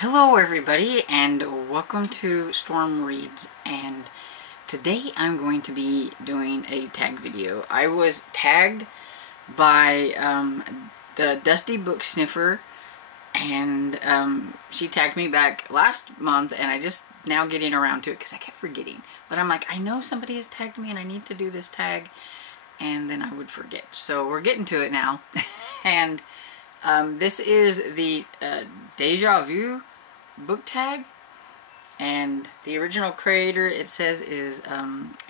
Hello everybody and welcome to Storm Reads, and today I'm going to be doing a tag video. I was tagged by the Dusty Book Sniffer, and she tagged me back last month, and I just now getting around to it because I kept forgetting. But I'm like, I know somebody has tagged me and I need to do this tag, and then I would forget. So we're getting to it now. And this is the Deja Vu Book Tag, and the original creator, it says, is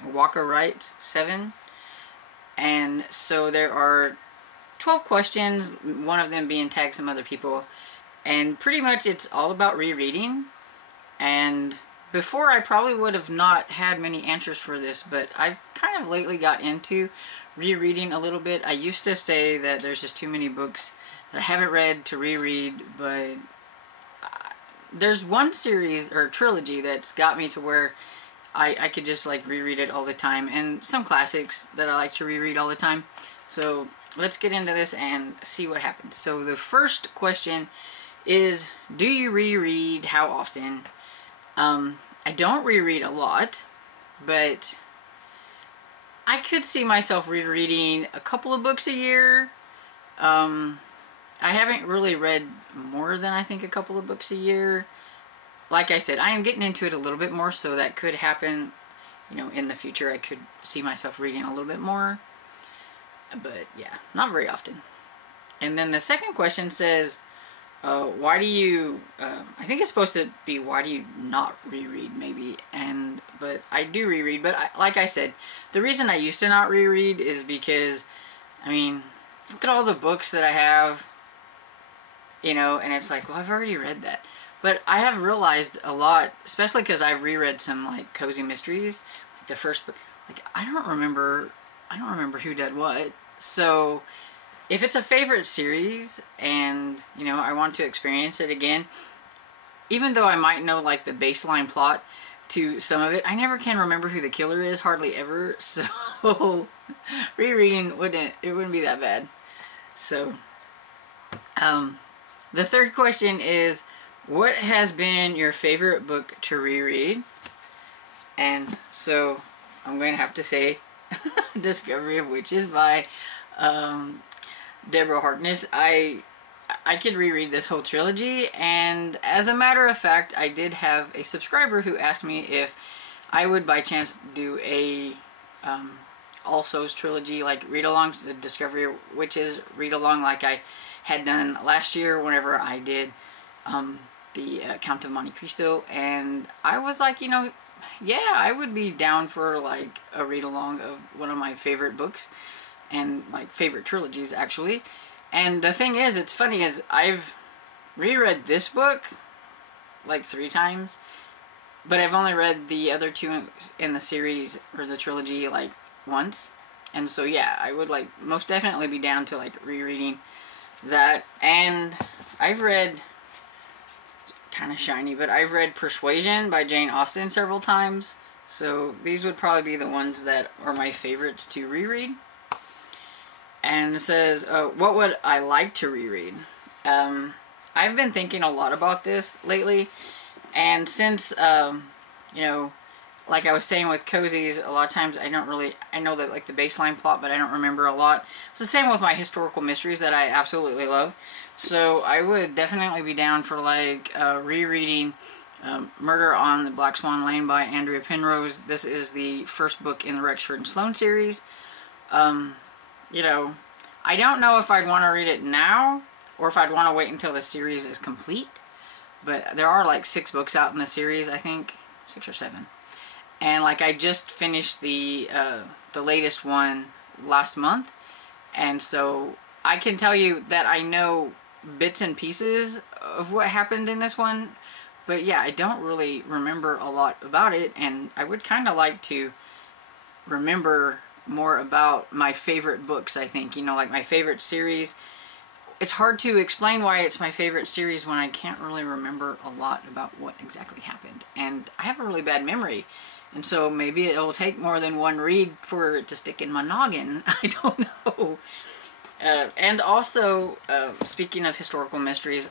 Walker Wrights 7. And so there are 12 questions, one of them being tagged some other people, and pretty much it's all about rereading. And before, I probably would have not had many answers for this, but I've kind of lately got into rereading a little bit. I used to say that there's just too many books that I haven't read to reread, but there's one series or trilogy that's got me to where I could just like reread it all the time, and some classics that I like to reread all the time. So let's get into this and see what happens. So the first question is, do you reread? How often? I don't reread a lot, but I could see myself rereading a couple of books a year. I haven't really read more than I think a couple of books a year. Like I said, I am getting into it a little bit more, so that could happen, you know, in the future. I could see myself reading a little bit more. But yeah, not very often. And then the second question says, why do you, I think it's supposed to be, why do you not reread, maybe? But I do reread, but like I said, the reason I used to not reread is because, I mean, look at all the books that I have, you know, and it's like, well, I've already read that. But I have realized a lot, especially because I've reread some like cozy mysteries, like the first book. Like I don't remember who did what. So if it's a favorite series and, you know, I want to experience it again, even though I might know like the baseline plot to some of it, I never can remember who the killer is, hardly ever. So rereading wouldn't be that bad. So the third question is, what has been your favorite book to reread? And so I'm going to have to say Discovery of Witches by Deborah Harkness. I could reread this whole trilogy, and as a matter of fact, I did have a subscriber who asked me if I would by chance do a All Souls trilogy, like read-alongs, the Discovery of Witches read-along like I had done last year whenever I did the Count of Monte Cristo, and I was like, you know, yeah, I would be down for like a read-along of one of my favorite books, and like favorite trilogies actually. And the thing is, it's funny, is I've reread this book like 3 times, but I've only read the other 2 in the series or the trilogy like once. And so yeah, I would like most definitely be down to like rereading that. And I've read, it's kind of shiny, but I've read Persuasion by Jane Austen several times. So these would probably be the ones that are my favorites to reread. And it says, what would I like to reread? I've been thinking a lot about this lately, and since, you know, like I was saying with cozies, a lot of times I don't really, I know that like the baseline plot, but I don't remember a lot. It's the same with my historical mysteries that I absolutely love. So I would definitely be down for like rereading Murder on the Black Swan Lane by Andrea Penrose. This is the first book in the Rexford and Sloane series. You know, I don't know if I'd want to read it now or if I'd want to wait until the series is complete. But there are like 6 books out in the series, I think, 6 or 7. And like I just finished the latest one last month, and so I can tell you that I know bits and pieces of what happened in this one. But yeah, I don't really remember a lot about it, and I would kind of like to remember more about my favorite books, I think. You know, like my favorite series. It's hard to explain why it's my favorite series when I can't really remember a lot about what exactly happened. And I have a really bad memory. And so maybe it'll take more than one read for it to stick in my noggin. I don't know. And also, speaking of historical mysteries,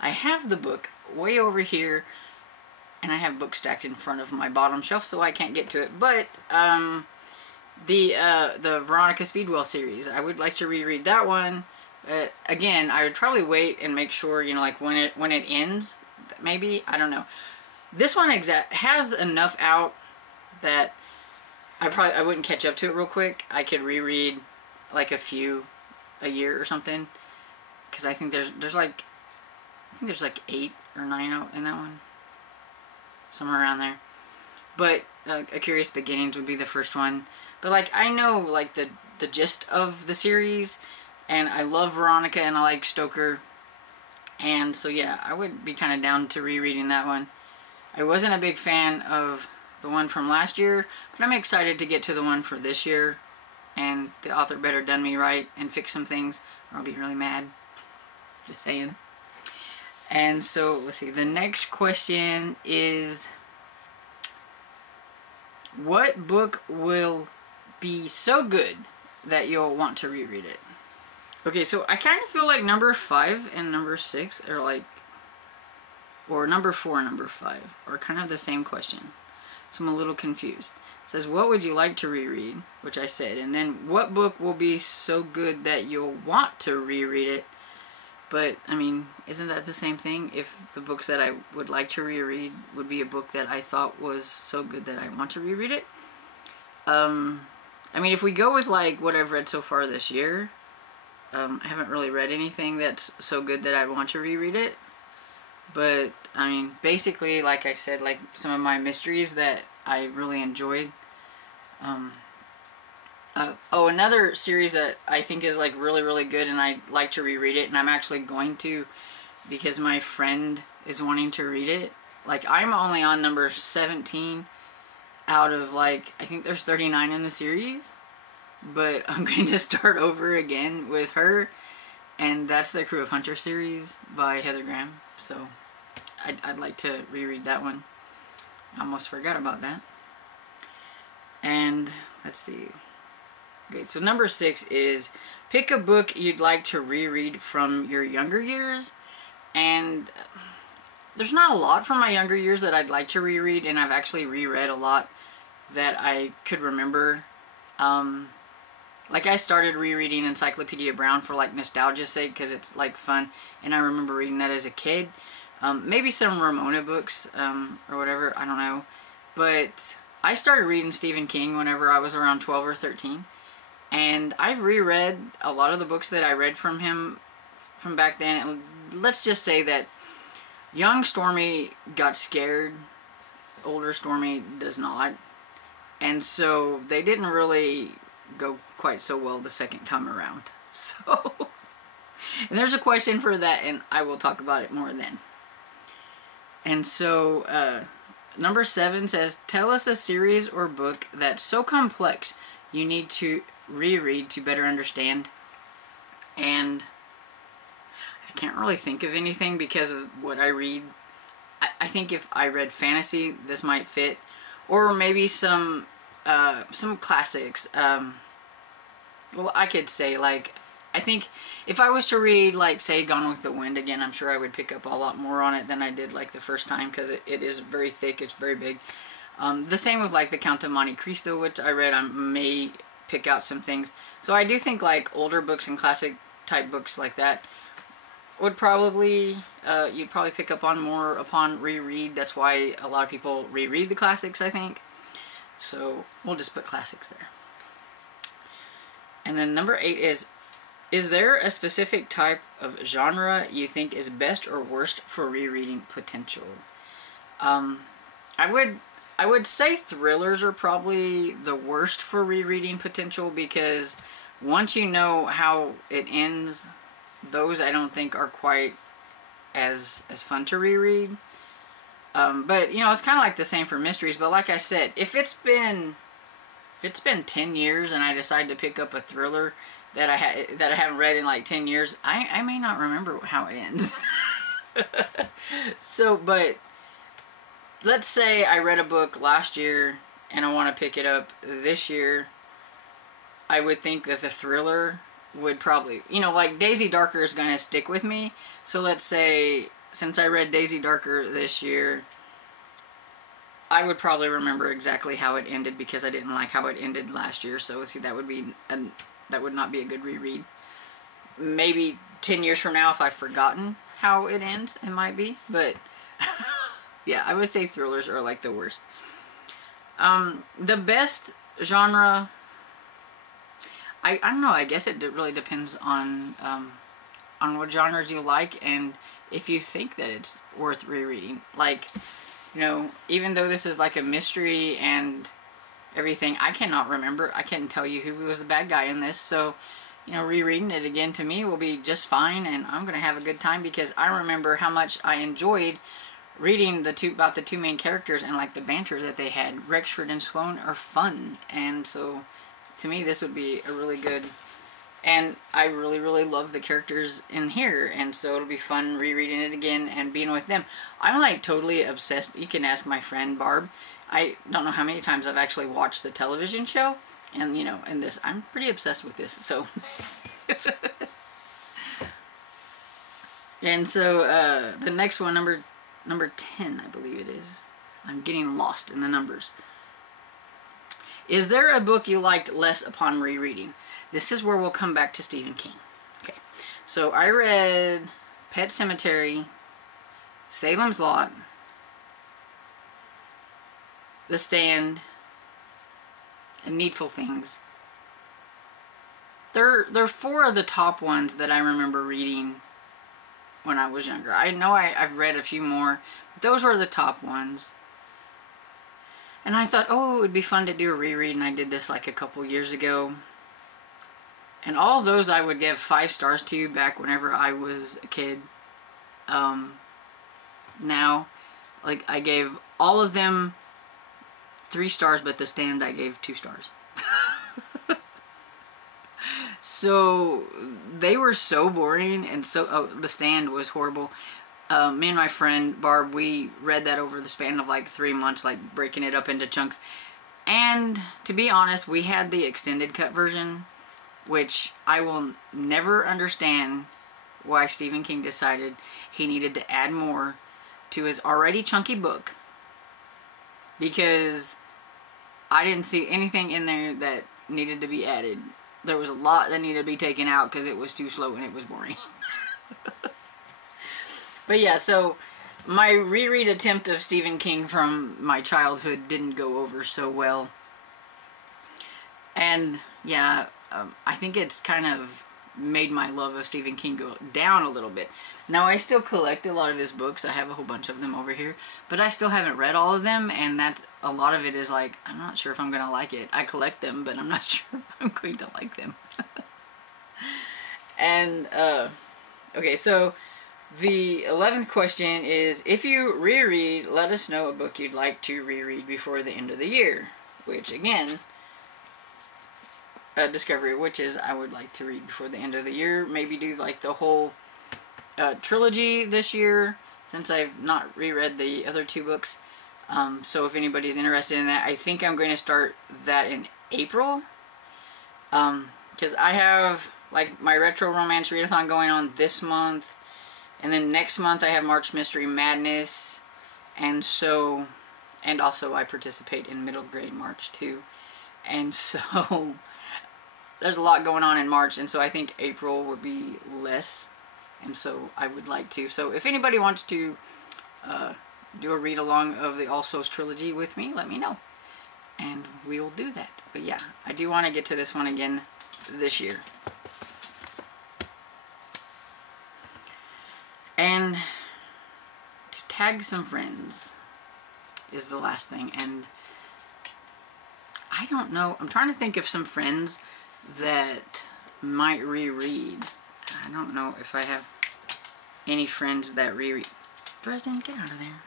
I have the book way over here, and I have books stacked in front of my bottom shelf, so I can't get to it. But the Veronica Speedwell series, I would like to reread that one. Again, I would probably wait and make sure, you know, like when it ends, maybe, I don't know. This one has enough out that I wouldn't catch up to it real quick. I could reread like a year or something, because I think there's like 8 or 9 out in that one, somewhere around there. But A Curious Beginnings would be the first one. But like, I know like the gist of the series, and I love Veronica and I like Stoker, and so yeah, I would be kind of down to rereading that one. I wasn't a big fan of the one from last year, but I'm excited to get to the one for this year, and the author better done me right and fix some things, or I'll be really mad. Just saying. And so, let's see, the next question is, what book will be so good that you'll want to reread it? Okay, so I kind of feel like number 5 and number 6 are like, or number 4 and number 5 are kind of the same question. So I'm a little confused. It says, what would you like to reread? Which I said. And then, what book will be so good that you'll want to reread it? But, I mean, isn't that the same thing? If the books that I would like to reread would be a book that I thought was so good that I want to reread it? I mean, if we go with, like, what I've read so far this year, I haven't really read anything that's so good that I'd want to reread it. But, I mean, basically, like I said, like, some of my mysteries that I really enjoyed. Another series that I think is like really, really good, and I'd like to reread it, and I'm actually going to, because my friend is wanting to read it. Like, I'm only on number 17 out of, like, I think there's 39 in the series, but I'm going to start over again with her, and that's the Crew of Hunter series by Heather Graham. So I'd like to reread that one. I almost forgot about that. And let's see. Okay, so number 6 is, pick a book you'd like to reread from your younger years. And there's not a lot from my younger years that I'd like to reread, and I've actually reread a lot that I could remember. Like, I started rereading Encyclopedia Brown for like nostalgia's sake, because it's like fun, and I remember reading that as a kid. Maybe some Ramona books, or whatever, I don't know. But I started reading Stephen King whenever I was around 12 or 13. And I've reread a lot of the books that I read from him from back then. And let's just say that young Stormy got scared. Older Stormy does not. And so they didn't really go quite so well the second time around. So, and there's a question for that, and I will talk about it more then. And so, number 7 says, tell us a series or book that's so complex you need to reread to better understand. And I can't really think of anything because of what I read. I think if I read fantasy, this might fit, or maybe some classics. Well, I could say, like, I think if I was to read, like, say, Gone with the Wind again, I'm sure I would pick up a lot more on it than I did, like, the first time, because it is very thick, it's very big. The same with, like, The Count of Monte Cristo, which I read. I may pick out some things. So I do think, like, older books and classic type books like that would probably, you'd probably pick up on more upon reread. That's why a lot of people reread the classics, I think. So we'll just put classics there. And then number 8 is there a specific type of genre you think is best or worst for rereading potential? I would say thrillers are probably the worst for rereading potential, because once you know how it ends, those I don't think are quite as fun to reread. But, you know, it's kind of like the same for mysteries. But like I said, if it's been 10 years and I decide to pick up a thriller that I haven't read in like 10 years, I may not remember how it ends. So, but let's say I read a book last year and I want to pick it up this year. I would think that the thriller would probably, you know, like Daisy Darker is going to stick with me. So let's say since I read Daisy Darker this year, I would probably remember exactly how it ended because I didn't like how it ended last year. So see, that would not be a good reread. Maybe 10 years from now, if I've forgotten how it ends, it might be. But yeah, I would say thrillers are like the worst. The best genre, I don't know. I guess it really depends on what genres you like and if you think that it's worth rereading. Like, you know, even though this is like a mystery and everything, I cannot remember. I can't tell you who was the bad guy in this. So, you know, rereading it again to me will be just fine, and I'm going to have a good time because I remember how much I enjoyed reading about the two main characters and like the banter that they had. Rexford and Sloane are fun, and so to me this would be a really good, and I really love the characters in here, and so it'll be fun rereading it again and being with them. I'm like totally obsessed. You can ask my friend Barb. I don't know how many times I've actually watched the television show, and you know, in this I'm pretty obsessed with this. So and so the next one, number 10, I believe it is. I'm getting lost in the numbers. Is there a book you liked less upon rereading? This is where we'll come back to Stephen King. Okay, so I read Pet Sematary, Salem's Lot, The Stand, and Needful Things. They're four of the top ones that I remember reading when I was younger. I know I've read a few more, but those were the top ones. And I thought, oh, it would be fun to do a reread, and I did this like a couple years ago. And all of those I would give 5 stars to back whenever I was a kid. Now, like, I gave all of them 3 stars, but The Stand I gave 2 stars. So they were so boring, and so The Stand was horrible. Me and my friend Barb, we read that over the span of like 3 months, like breaking it up into chunks. And to be honest, we had the extended cut version, which I will never understand why Stephen King decided he needed to add more to his already chunky book, because I didn't see anything in there that needed to be added. There was a lot that needed to be taken out because it was too slow and it was boring. But yeah, so my reread attempt of Stephen King from my childhood didn't go over so well. And yeah, I think it's kind of made my love of Stephen King go down a little bit. Now, I still collect a lot of his books. I have a whole bunch of them over here, but I still haven't read all of them, and that's a lot of it is like, I'm not sure if I'm going to like it. I collect them, but I'm not sure if I'm going to like them. And, okay, so the 11th question is, if you reread, let us know a book you'd like to reread before the end of the year. Which, again, Discovery of Witches I would like to read before the end of the year. Maybe do like the whole trilogy this year, since I've not reread the other 2 books. So if anybody's interested in that, I think I'm going to start that in April. Because I have like my Retro Romance Readathon going on this month. And then next month I have March Mystery Madness. And so, and also I participate in Middle Grade March too. And so there's a lot going on in March, and so I think April would be less, and so I would like to. So if anybody wants to do a read-along of the All Souls trilogy with me, let me know, and we'll do that. But yeah, I do want to get to this one again this year. And to tag some friends is the last thing, and I don't know. I'm trying to think of some friends that might reread. I don't know if I have any friends that reread. Dresden, get out of there.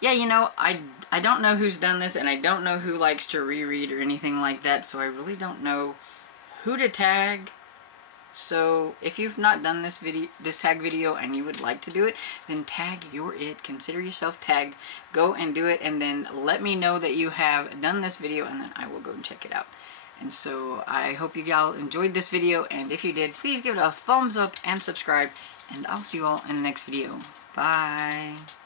Yeah, you know, I don't know who's done this, and I don't know who likes to reread or anything like that, so I really don't know who to tag. So if you've not done this tag video and you would like to do it, then tag your it. Consider yourself tagged. Go and do it, and then let me know that you have done this video, and then I will go and check it out. And so I hope you all enjoyed this video, and if you did, please give it a thumbs up and subscribe, and I'll see you all in the next video. Bye!